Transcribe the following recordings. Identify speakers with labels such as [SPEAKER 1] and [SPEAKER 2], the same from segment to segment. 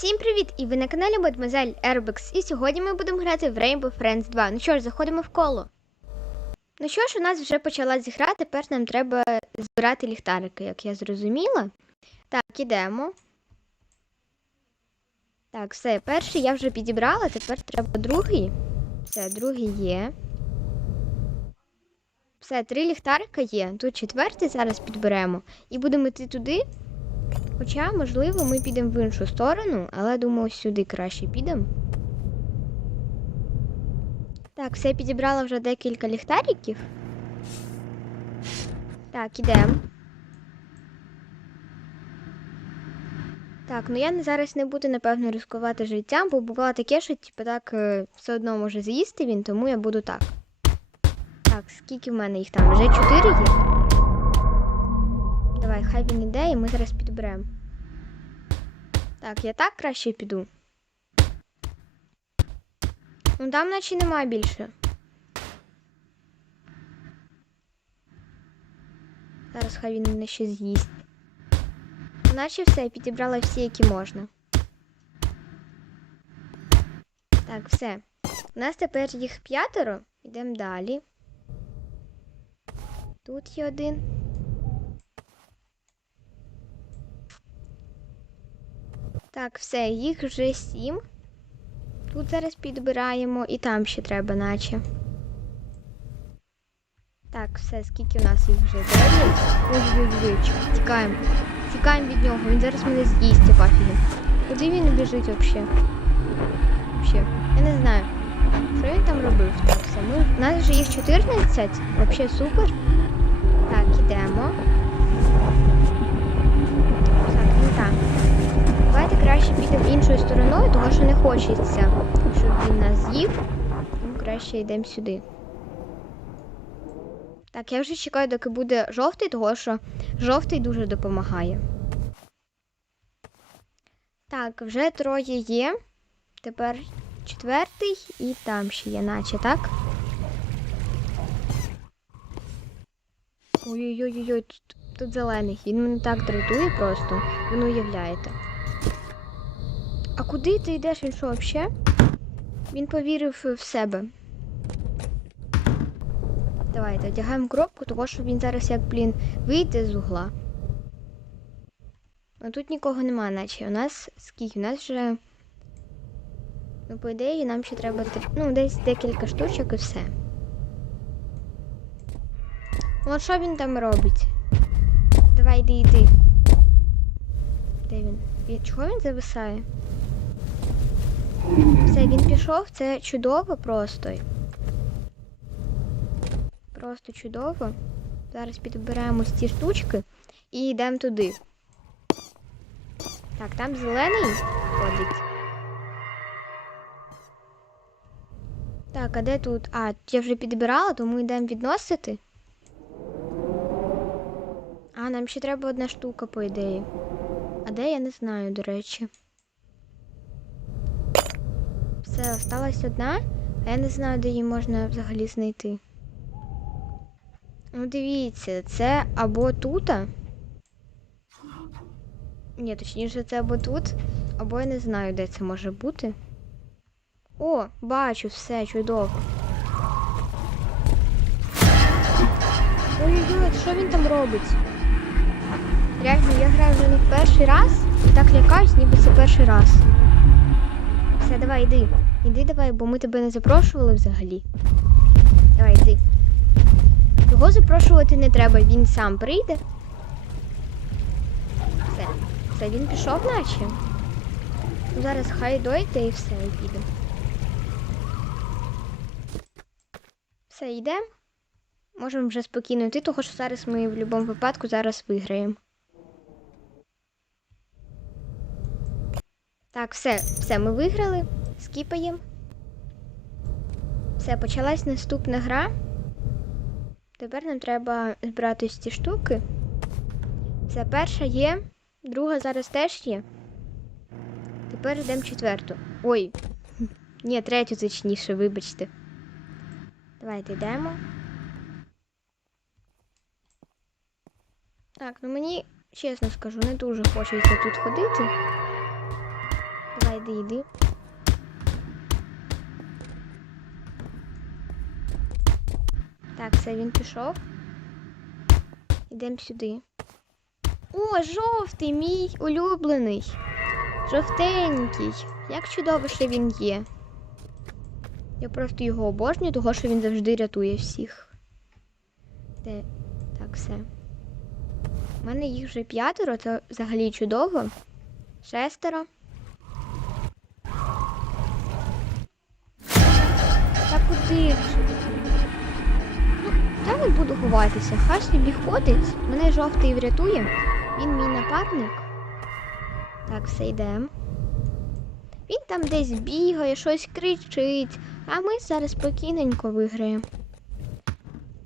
[SPEAKER 1] Всім привіт! І ви на каналі Мадемуазель Airbex. І сьогодні ми будемо грати в Rainbow Friends 2. Ну що ж, заходимо в коло. Ну що ж, у нас вже почалась гра, тепер нам треба збирати ліхтарики, як я зрозуміла. Так, ідемо. Так, все, перший я вже підібрала, тепер треба другий. Все, другий є. Все, три ліхтарика є. Тут четвертий зараз підберемо. І будемо йти туди. Хоча, можливо, ми підемо в іншу сторону, але думаю, сюди краще підемо. Так, все підібрала вже декілька ліхтариків. Так, ідемо. Так, ну я зараз не буду, напевно, ризикувати життям, бо бувало таке, що типу, так е, все одно може з'їсти він, тому я буду так. Так, скільки в мене їх там? Вже чотири є? Давай, хай він іде, і ми зараз підберемо. Так, я так краще піду. Ну там наче немає більше. Зараз хай він мене ще з'їсть. Наче все, я підібрала всі, які можна. Так, все. У нас тепер їх п'ятеро. Йдемо далі. Тут є один. Так, все, їх вже сім. Тут зараз підбираємо і там ще треба, наче. Так, все, скільки у нас їх вже? Дев'ять? Тікаємо. Тікаємо від нього, він зараз мене з'їсть, пафіги. Куди він біжить взагалі? Вообще, я не знаю. Що він там робив? Так, все, ми... У нас вже їх 14, взагалі супер. Так, ідемо. Так, не так. Давайте краще підемо іншою стороною, тому що не хочеться, щоб він нас з'їв. Краще йдемо сюди. Так, я вже чекаю, доки буде жовтий, тому що жовтий дуже допомагає. Так, вже троє є. Тепер четвертий і там ще є, наче, так? Ой-ой-ой, тут, тут зелений. Він мене так дратує просто. Ви не уявляєте. А куди ти йдеш? Він що, взагалі? Він повірив в себе. Давайте одягаємо кропку, тому що він зараз як, блін, вийде з угла. А тут нікого нема, наче. У нас скільки? У нас вже. Ну, по ідеї, нам ще треба ну, десь декілька штучок і все. Ну, От що він там робить? Давай йди, йди. Де він? Чого він зависає? Все, він пішов, це чудово просто. Просто чудово. Зараз підберемо ці штучки і йдемо туди. Так, там зелений ходить. Так, а де тут? А, я вже підбирала, тому йдемо відносити. А, нам ще треба одна штука, по ідеї. А де я не знаю, до речі. Все, осталась одна, а я не знаю, де її можна взагалі знайти. Ну, дивіться, це або тут. Ні, точніше, це або тут, або я не знаю, де це може бути. О, бачу, все, чудово. Ой-ой-ой, що він там робить? Реально, я граю вже не в перший раз і так лякаюсь, ніби це перший раз. Все, давай, йди. Іди давай, бо ми тебе не запрошували взагалі. Давай, йди. Його запрошувати не треба, він сам прийде. Все. Все, він пішов, наче. Ну, зараз хай дойде і все, і піде. Все, йдемо. Можемо вже спокійно йти, тому що зараз ми в будь-якому випадку зараз виграємо. Так, все, все, ми виграли. Скіпаємо. Все, почалась наступна гра. Тепер нам треба збирати ось ці штуки. Це перша є, друга зараз теж є. Тепер йдемо четверту. Ой. Ні, третю точніше, вибачте. Давайте йдемо. Так, ну мені, чесно скажу, не дуже хочеться тут ходити. Іди, іди. Так, все, він пішов. Ідемо сюди. О, жовтий, мій улюблений. Жовтенький. Як чудово, що він є. Я просто його обожнюю, того що він завжди рятує всіх. Де? Так, все. У мене їх вже п'ятеро, це взагалі чудово. Шестеро. Та куди? Не буду ховатися. Хай собі ходить. Мене жовтий врятує. Він мій напарник. Так, все йдемо. Він там десь бігає, щось кричить. А ми зараз спокійненько виграємо.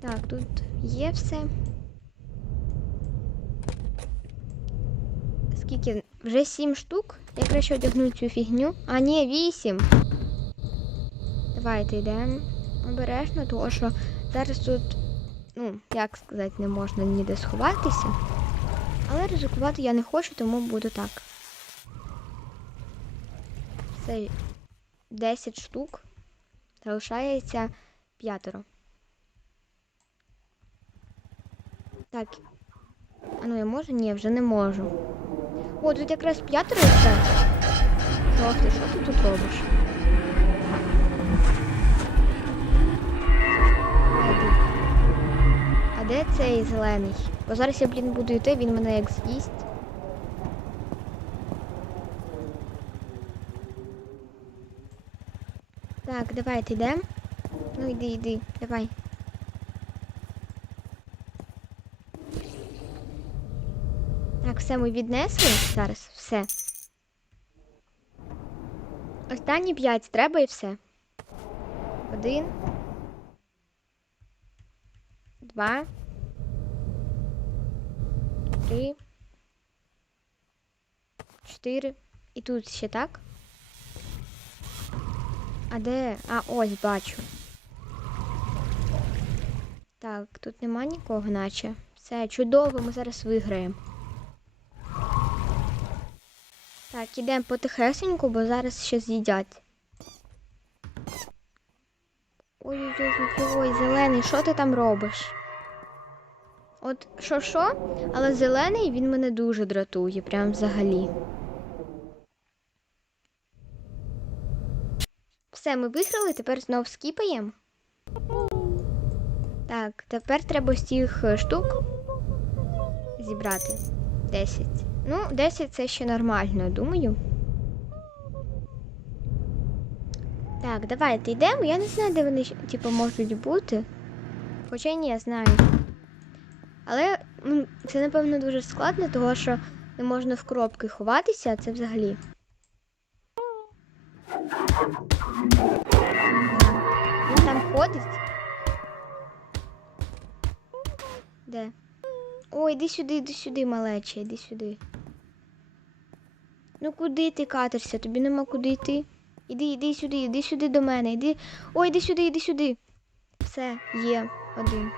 [SPEAKER 1] Так, тут є все. Скільки? Вже сім штук. Я краще одягну цю фігню. А, ні, вісім. Давайте йдемо обережно, тому що зараз тут, ну, як сказати, не можна ніде сховатися. Але ризикувати я не хочу, тому буду так. Це 10 штук. Залишається п'ятеро. Так. А ну я можу? Ні, вже не можу. О, тут якраз п'ятеро і все. Жовтий, що ти тут робиш? Де цей зелений? Бо зараз я, блін, буду йти, він мене як з'їсть. Так, давайте йдемо. Ну йди, йди, давай. Так, все ми віднесли зараз. Все. Останні п'ять треба і все. Один. Два. Три. Чотири. І тут ще так. А де? А, ось бачу. Так, тут нема нікого, наче. Все, чудово, ми зараз виграємо. Так, ідемо потихесеньку, бо зараз ще з'їдять. Ой-ой-ой, зелений, що ти там робиш? От що що, але зелений він мене дуже дратує, прям взагалі. Все, ми виграли, тепер знов скіпаємо. Так, тепер треба з цих е, штук зібрати 10. Ну, 10 це ще нормально, думаю. Так, давайте йдемо. Я не знаю, де вони типу, можуть бути. Хоча ні, я знаю. Але м, це, напевно, дуже складно, тому що не можна в коробки ховатися, а це взагалі. Він там ходить. Де? Ой, іди сюди, іди сюди, малече, іди сюди. Ну куди ти катишся? Тобі нема куди йти. Іди, іди сюди, іди сюди до мене, іди. Ой, іди сюди, іди сюди. Все, є один.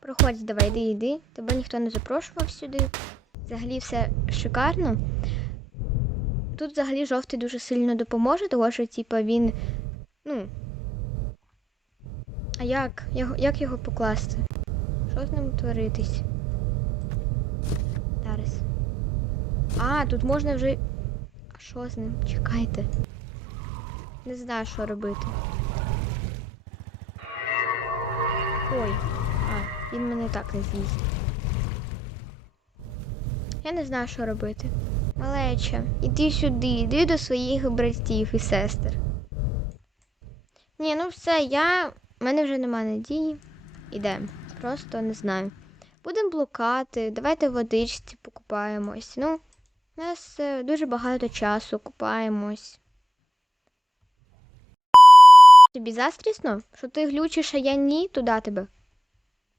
[SPEAKER 1] Проходь, давай, іди, іди. Тебе ніхто не запрошував сюди. Взагалі все шикарно. Тут взагалі жовтий дуже сильно допоможе, тому що, типа, він. Ну. А як? Як його покласти? Що з ним творитись? Зараз. А, тут можна вже. А що з ним? Чекайте. Не знаю, що робити. Ой. Він мене так не з'їсть. Я не знаю, що робити. Малеча, іди сюди, іди до своїх братів і сестер. Ні, ну все, я. У мене вже нема надії. Ідемо. Просто не знаю. Будемо блукати, давайте в водичці покупаємось. Ну, у нас е, дуже багато часу купаємось. Тобі застрісно, що ти глючиш, а я ні, туди тебе.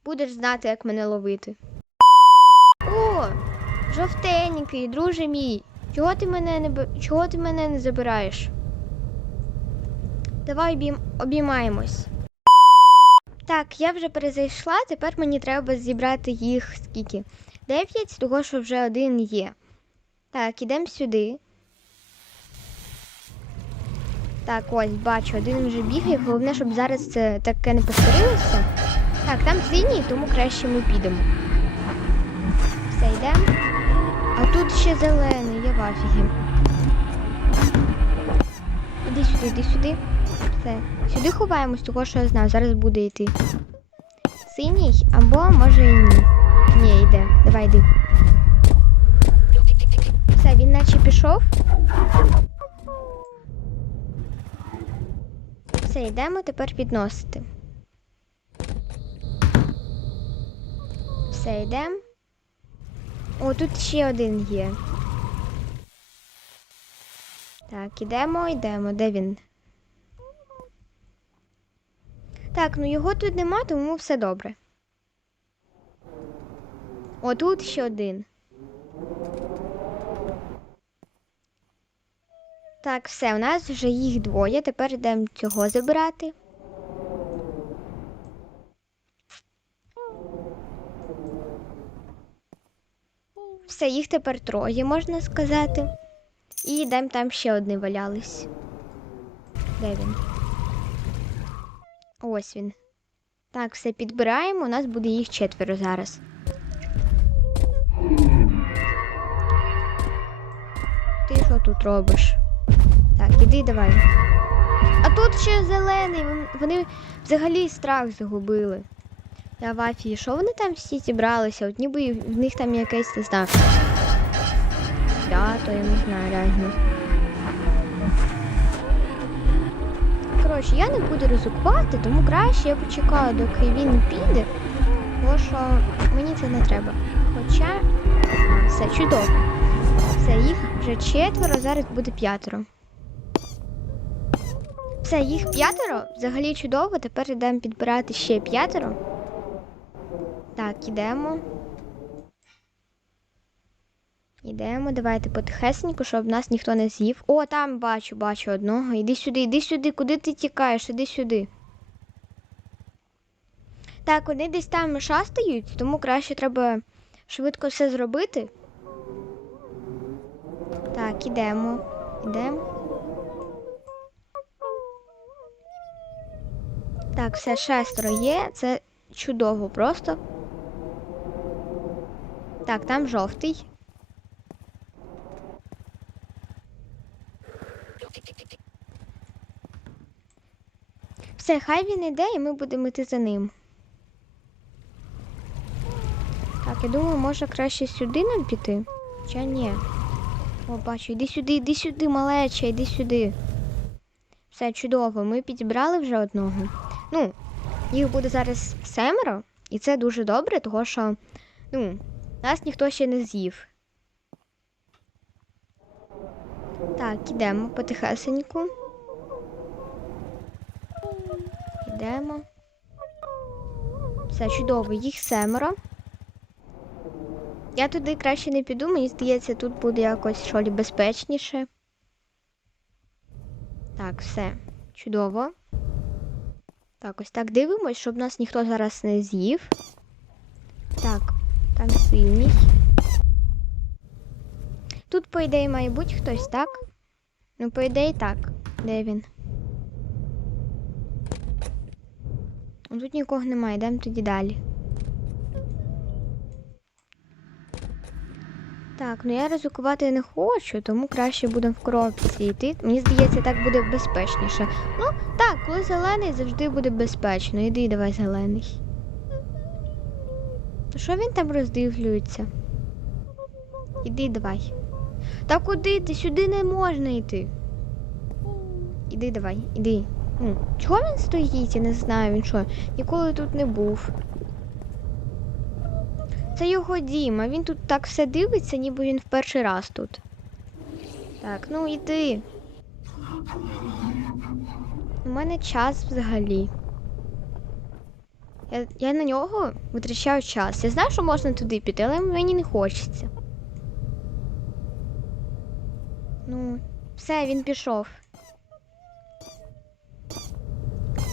[SPEAKER 1] Будеш знати, як мене ловити. О! Жовтенький, друже мій. Чого ти мене не чого ти мене не забираєш? Давай обійм... обіймаємось. Так, я вже перезайшла, тепер мені треба зібрати їх скільки? Дев'ять, того що вже один є. Так, ідемо сюди. Так, ось, бачу, один вже бігає. Головне, щоб зараз це таке не повторилося. Так, там синій, тому краще ми підемо. Все, йдемо. А тут ще зелений, я в афігі. Іди сюди, іди сюди. Все. Сюди ховаємось, того що я знаю, зараз буде йти. Синій або може і ні. Ні, йде. Давай йди. Все, він наче пішов. Все, йдемо тепер підносити. Все, йдемо. О, тут ще один є. Так, ідемо, йдемо. Де він? Так, ну його тут нема, тому все добре. О, тут ще один. Так, все, у нас вже їх двоє. Тепер йдемо цього забирати. Все, їх тепер троє, можна сказати. І йдемо там ще одні валялись. Де він? Ось він. Так, все підбираємо, у нас буде їх четверо зараз. Ти що тут робиш? Так, іди давай. А тут ще зелений, вони взагалі страх загубили. Я в афії, що вони там всі зібралися? От ніби в них там якесь, не знаю. Свято, я не знаю, реально. Коротше, я не буду ризикувати, тому краще я почекаю, доки він піде, бо що мені це не треба. Хоча все чудово. Все, їх вже четверо, зараз буде п'ятеро. Все, їх п'ятеро, взагалі чудово. Тепер йдемо підбирати ще п'ятеро. Так, ідемо. Ідемо, давайте потихесенько, щоб нас ніхто не з'їв. О, там бачу, бачу одного. Іди сюди, іди сюди, куди ти тікаєш? Іди сюди. Так, вони десь там шастають, тому краще треба швидко все зробити. Так, ідемо. Ідемо. Так, все шестеро є. Це чудово просто. Так, там жовтий. Все, хай він іде, і ми будемо йти за ним. Так, я думаю, може краще сюди нам піти? Чи ні? О, бачу, іди сюди, іди сюди, малеча, іди сюди. Все чудово, ми підібрали вже одного. Ну, їх буде зараз семеро, і це дуже добре, тому що ну, нас ніхто ще не з'їв. Так, ідемо потихесеньку. Йдемо. Все чудово, їх семеро. Я туди краще не піду, мені здається, тут буде якось що безпечніше. Так, все. Чудово. Так, ось так дивимось, щоб нас ніхто зараз не з'їв. Так, синій. Тут, по ідеї, має бути хтось, так? Ну, по ідеї, так. Де він? Ну, Тут нікого немає, йдемо тоді далі. Так, ну я ризикувати не хочу, тому краще будемо в коробці йти. Мені здається, так буде безпечніше. Ну, так, коли зелений завжди буде безпечно. Іди давай зелений. То що він там роздивлюється? Іди давай. Та куди ти? Сюди не можна йти. Іди давай, іди. Ну, чого він стоїть? Я не знаю, він що, ніколи тут не був. Це його дім, а він тут так все дивиться, ніби він в перший раз тут. Так, ну іди. У мене час взагалі. Я, я на нього витрачаю час. Я знаю, що можна туди піти, але мені не хочеться. Ну, все, він пішов.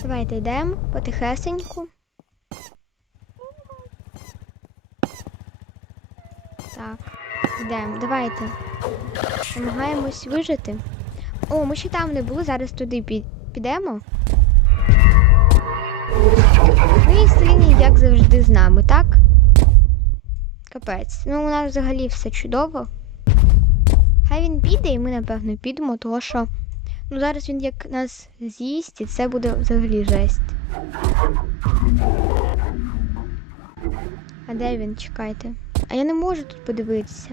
[SPEAKER 1] Давайте йдемо потихесеньку. Так. Йдемо, давайте. Намагаємось вижити. О, ми ще там не були, зараз туди підемо. Ну і синій, як завжди, з нами, так? Капець. Ну, у нас взагалі все чудово. Хай він піде, і ми, напевно, підемо, тому що ну, зараз він як нас з'їсть, і це буде взагалі жесть. А де він? Чекайте. А я не можу тут подивитися.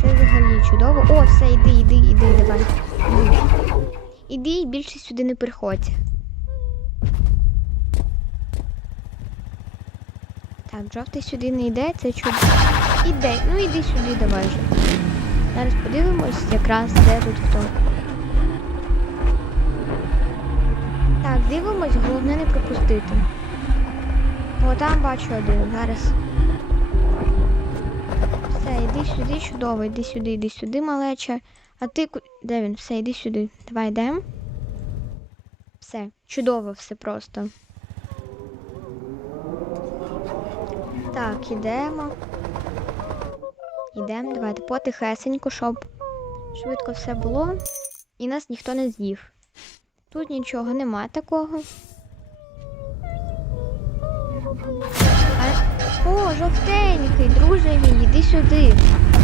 [SPEAKER 1] Це взагалі чудово. О, все, іди, іди, іди, давай. Іди і більше сюди не приходь. Так, жовтий сюди не йде, це чудо. Іде, ну іди сюди, давай вже. Зараз подивимось, якраз де тут хто. Так, дивимось, головне не пропустити. О, там бачу один. Зараз. Все, йди сюди, чудово, йди сюди, йди сюди, малече. А ти де він? Все, йди сюди. Давай йдемо. Все, чудово, все просто. Так, ідемо. Ідемо, давайте потихесенько, щоб швидко все було. І нас ніхто не з'їв. Тут нічого нема такого. О, жовтенький, друже мій, іди сюди.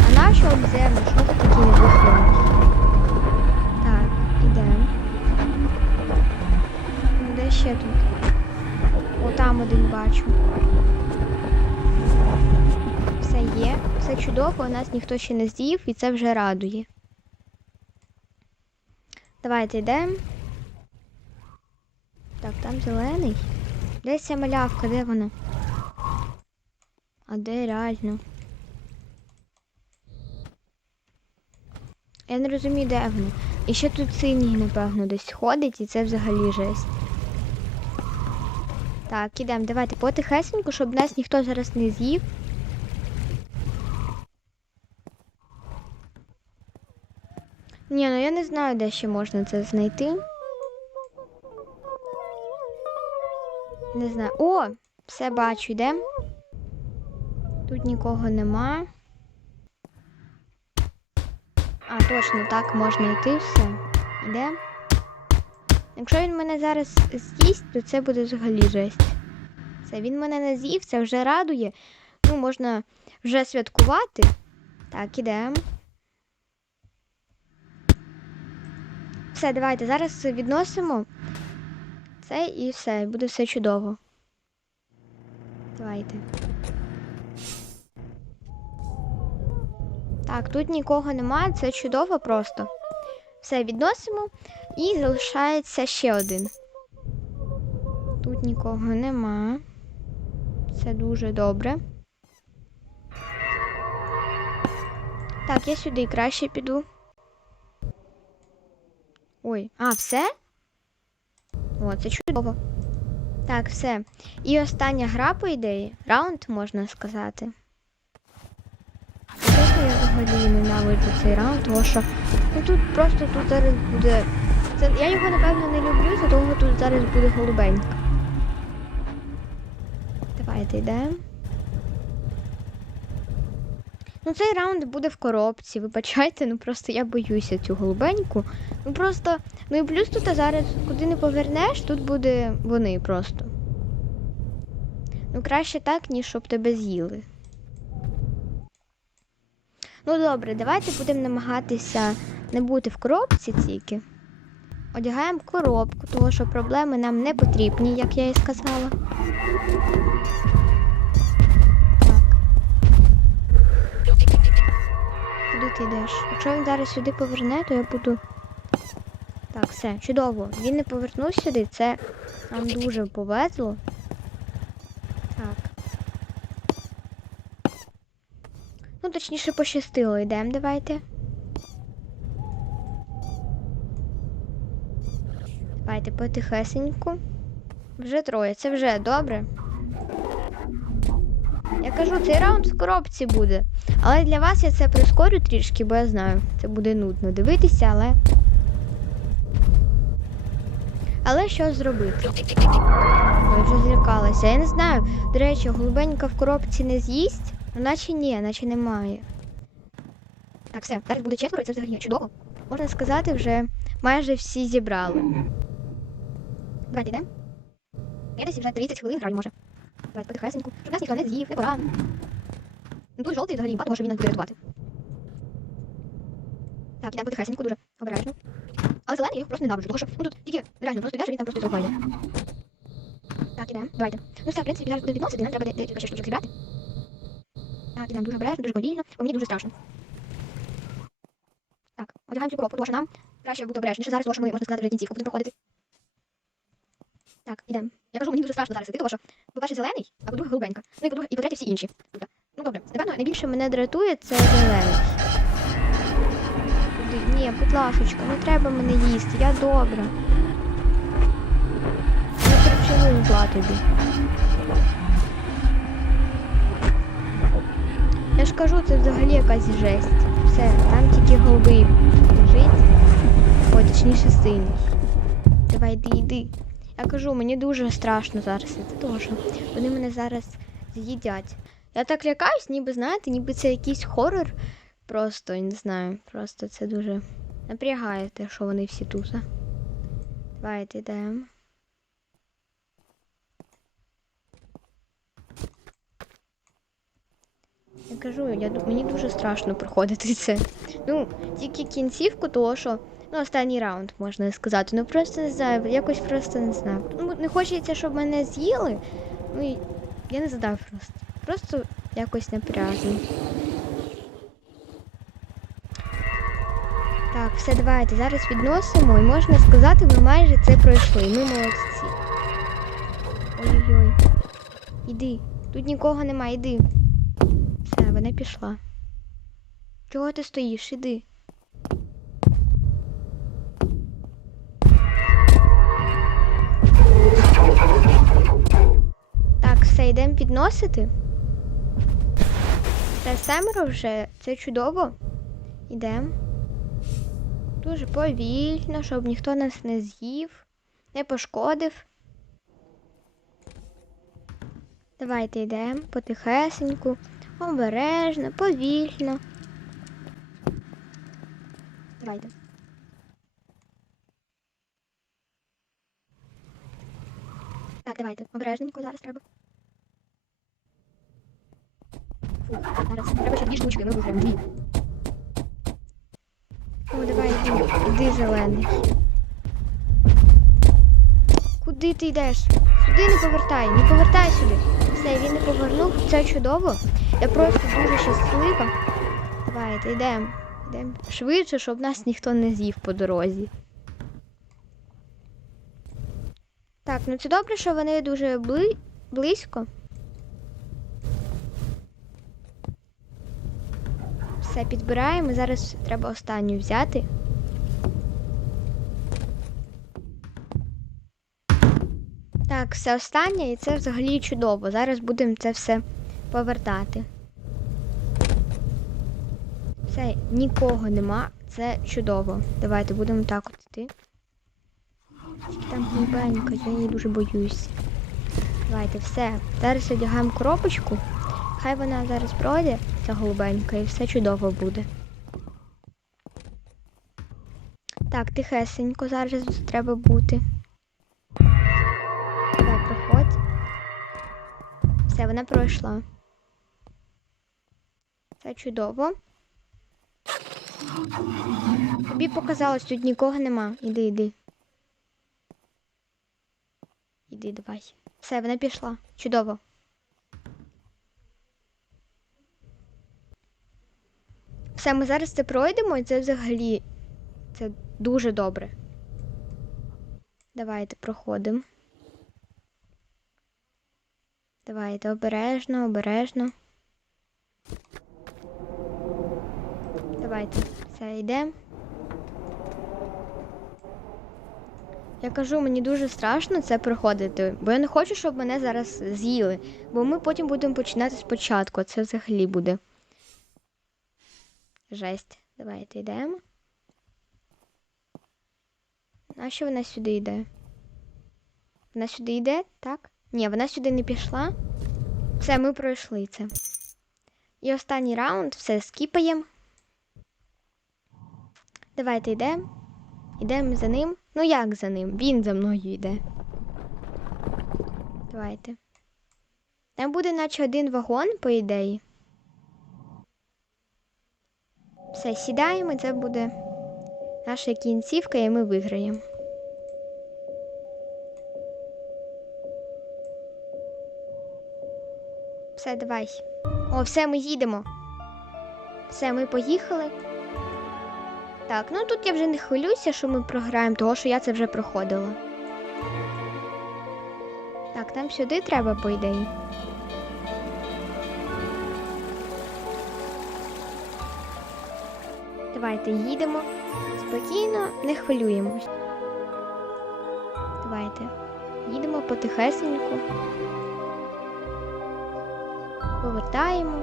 [SPEAKER 1] А нащо об землю? Що ти такий невихований? Так, ідемо. Де ще тут? О, там один бачу. Все є, все чудово, нас ніхто ще не з'їв і це вже радує. Давайте йдемо. Так, там зелений. Де ця малявка, де вона? А де реально? Я не розумію, де вона. І ще тут синій, напевно, десь ходить, і це взагалі жесть. Так, ідемо, давайте потихесенько, щоб нас ніхто зараз не з'їв. Ні, ну я не знаю, де ще можна це знайти. Не знаю. О, все бачу, йдемо. Тут нікого нема. А, точно, так можна йти все. Йдемо. Якщо він мене зараз з'їсть, то це буде взагалі жесть. Все, він мене не з'їв, це вже радує. Ну, можна вже святкувати. Так, ідемо. Все, давайте зараз відносимо це і все, буде все чудово. Давайте. Так, тут нікого немає, це чудово просто. Все відносимо і залишається ще один. Тут нікого нема. Це дуже добре. Так, я сюди краще піду. Ой, а, все? О, це чудово. Так, все. І остання гра, по ідеї. Раунд, можна сказати. Чесно, я взагалі ненавиджу цей раунд, тому що ну, тут просто тут зараз буде. Це, я його напевно не люблю, того тут зараз буде голубенька. Давайте йдемо. Ну, цей раунд буде в коробці, вибачайте, ну просто я боюся цю голубеньку. Ну просто, ну і плюс тут зараз, куди не повернеш, тут буде вони просто. Ну, краще так, ніж щоб тебе з'їли. Ну добре, давайте будемо намагатися не бути в коробці тільки. Одягаємо коробку, тому що проблеми нам не потрібні, як я і сказала. Куди ти йдеш? Якщо він зараз сюди поверне, то я буду. Так, все, чудово. Він не повернув сюди, це нам дуже повезло. Так. Ну, точніше, пощастило. Йдемо, давайте. Давайте потихесеньку. Вже троє, це вже добре. Я кажу, цей раунд в коробці буде. Але для вас я це прискорю трішки, бо я знаю, це буде нудно дивитися, але. Але що зробити? Я вже злякалася. Я не знаю. До речі, голубенька в коробці не з'їсть. Ну, наче ні, наче немає. Так, все, зараз буде четверо, це взагалі чудово. Можна сказати, вже майже всі зібрали. Давайте йдемо. Я десь вже 30 хвилин граю, може. Давайте потихесеньку. Щоб нас ніхто не з'їв, не поранив. Ну тут жовтий взагалі імпат, може він нас буде рятувати. Так, ідемо потихесеньку, дуже обережно. Але зелений я їх просто ненавиджу, тому що ну тут тільки реально просто йдеш, він там просто зробає. Так, ідемо, давайте. Ну все, в принципі, зараз буде відносити, нам треба де- декілька ще штучок зібрати. Так, ідемо дуже обережно, дуже повільно, бо мені дуже страшно. Так, одягаємо цю коробку, тому що нам краще бути обережніше. Зараз, тому що ми, можна сказати, вже кінцівку будемо проходити. Так, ідемо. Я кажу, мені дуже страшно зараз іти, тому що, по-перше, зелений, а по-друге, голубенька. Ну і по-друге, і по-третє, всі інші. Ну добре, напевно, найбільше мене дратує це зелений. Ні, будь ласочка, не треба мене їсти, я добра. Я причину зла тобі. Я ж кажу, це взагалі якась жесть. Все, там тільки голубий лежить. Ой, точніше синій. Давай, йди, йди. Я кажу, мені дуже страшно зараз тому що вони мене зараз з'їдять. Я так лякаюсь, ніби знаєте, ніби це якийсь хорор. Просто не знаю. Просто це дуже напрягає те, що вони всі тут. Давайте йдемо. Я кажу, я, мені дуже страшно проходити це. Ну, тільки кінцівку, того що. Ну, останній раунд, можна сказати. Ну просто не знаю, якось просто не знаю. Ну, не хочеться, щоб мене з'їли. Ну, і я не задав просто. Просто якось напряжно. Так, все, давайте. Зараз відносимо і можна сказати, ми майже це пройшли. Ми молодці. Ой-ой-ой. Іди. Тут нікого нема, іди. Все, вона пішла. Чого ти стоїш? Іди. Все, йдемо підносити. Семеро вже, це чудово. Йдемо. Дуже повільно, щоб ніхто нас не з'їв, не пошкодив. Давайте йдемо потихесеньку, обережно, повільно. Давайте. Так, давайте, обережненько зараз треба. Фу, зараз треба ще дві штучки, ми виграємо дві. Давай, іди, іди зелений. Куди ти йдеш? Сюди не повертай, не повертай сюди. Все, він не повернув, це чудово. Я просто дуже щаслива. Давайте, йдемо. Йдемо швидше, щоб нас ніхто не з'їв по дорозі. Так, ну це добре, що вони дуже бли... близько. Все підбираємо. Зараз треба останню взяти. Так, все останнє, і це взагалі чудово. Зараз будемо це все повертати. Все, нікого нема. Це чудово. Давайте будемо так от йти. Там глибенько, я її дуже боюсь. Давайте, все. Зараз одягаємо коробочку. Хай вона зараз пройде, ця голубенька, і все чудово буде. Так, тихесенько зараз треба бути. Давай, проходь. Все, вона пройшла. Це чудово. Тобі показалось, тут нікого нема. Іди, іди. Іди, давай. Все, вона пішла. Чудово. Все, ми зараз це пройдемо, і це взагалі це дуже добре. Давайте проходимо. Давайте обережно, обережно. Давайте, все, йдемо. Я кажу, мені дуже страшно це проходити, бо я не хочу, щоб мене зараз з'їли, бо ми потім будемо починати спочатку, а це взагалі буде. Жесть. Давайте йдемо. А що вона сюди йде? Вона сюди йде, так? Ні, вона сюди не пішла. Все, ми пройшли це. І останній раунд, все скіпаємо. Давайте йдемо. Йдемо за ним. Ну як за ним? Він за мною йде. Давайте. Там буде наче один вагон, по ідеї. Все, сідаємо, це буде наша кінцівка, і ми виграємо. Все, давай. О, все, ми їдемо. Все, ми поїхали. Так, ну тут я вже не хвилююся, що ми програємо, того що я це вже проходила. Так, нам сюди треба, по ідеї. Давайте їдемо. Спокійно, не хвилюємось. Давайте. Їдемо потихесеньку. Повертаємо.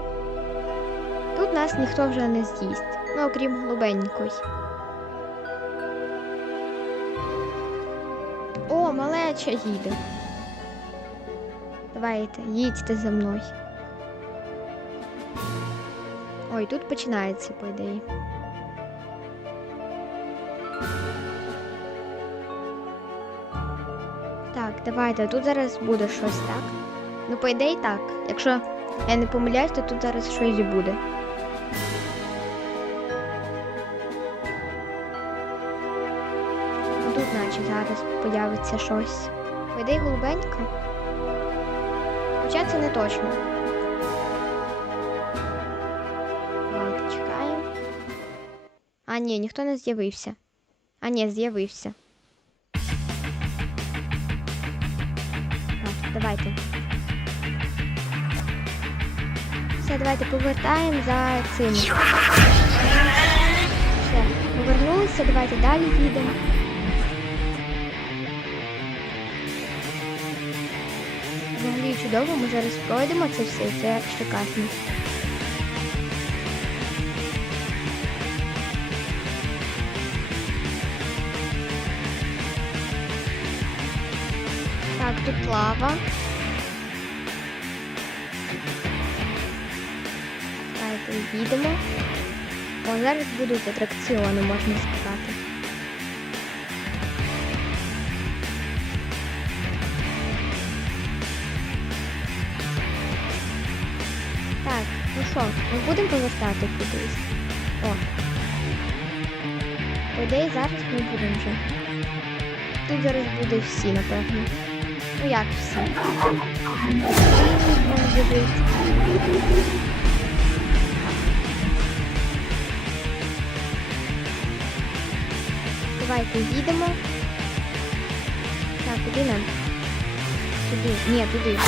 [SPEAKER 1] Тут нас ніхто вже не з'їсть. Ну, окрім голубенької. О, малеча їде. Давайте, їдьте за мною. Ой, тут починається, по ідеї. Давайте, тут зараз буде щось, так? Ну, по ідеї, так. Якщо я не помиляюсь, то тут зараз щось буде. Ну, Тут, наче зараз появиться щось. По ідеї голубенька. Хоча це не точно. Давайте чекаємо. А, ні, ніхто не з'явився. А, ні, з'явився. Давайте. Все, давайте повертаємо за цим. Все, повернулися, давайте далі їдемо. Взагалі чудово, ми зараз пройдемо це все, це шикарно. Так, тут лава. Давайте їдемо. О, зараз будуть атракціони, можна сказати. Так, ну що, ми будемо повертати кудись. О. По зараз ми будемо вже. Тут зараз буде всі, напевно. Ну як дивись. Давайте їдемо. Так, куди нам? Туди. Ні, туди.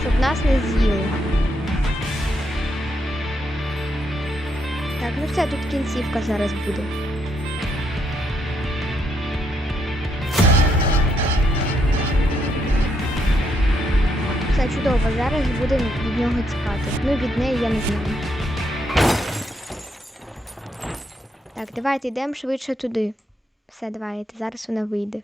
[SPEAKER 1] Щоб нас не з'їли. Так, ну все, тут кінцівка зараз буде. Все чудово, зараз будемо від нього тікати. Ну, від неї я не знаю. Так, давайте йдемо швидше туди. Все, давайте, зараз вона вийде.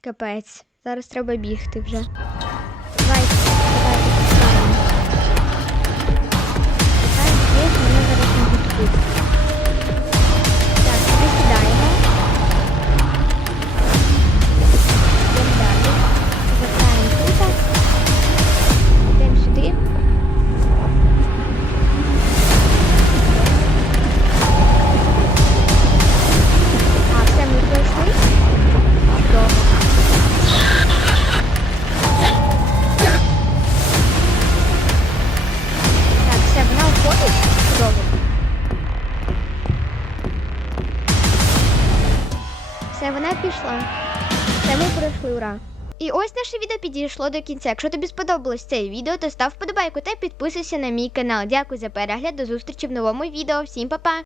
[SPEAKER 1] Капець, зараз треба бігти вже. Давайте, давайте, чекаємо. Чекаємо здесь, мене. Ось наше відео підійшло до кінця. Якщо тобі сподобалось це відео, то став вподобайку та підписуйся на мій канал. Дякую за перегляд. До зустрічі в новому відео. Всім па-па!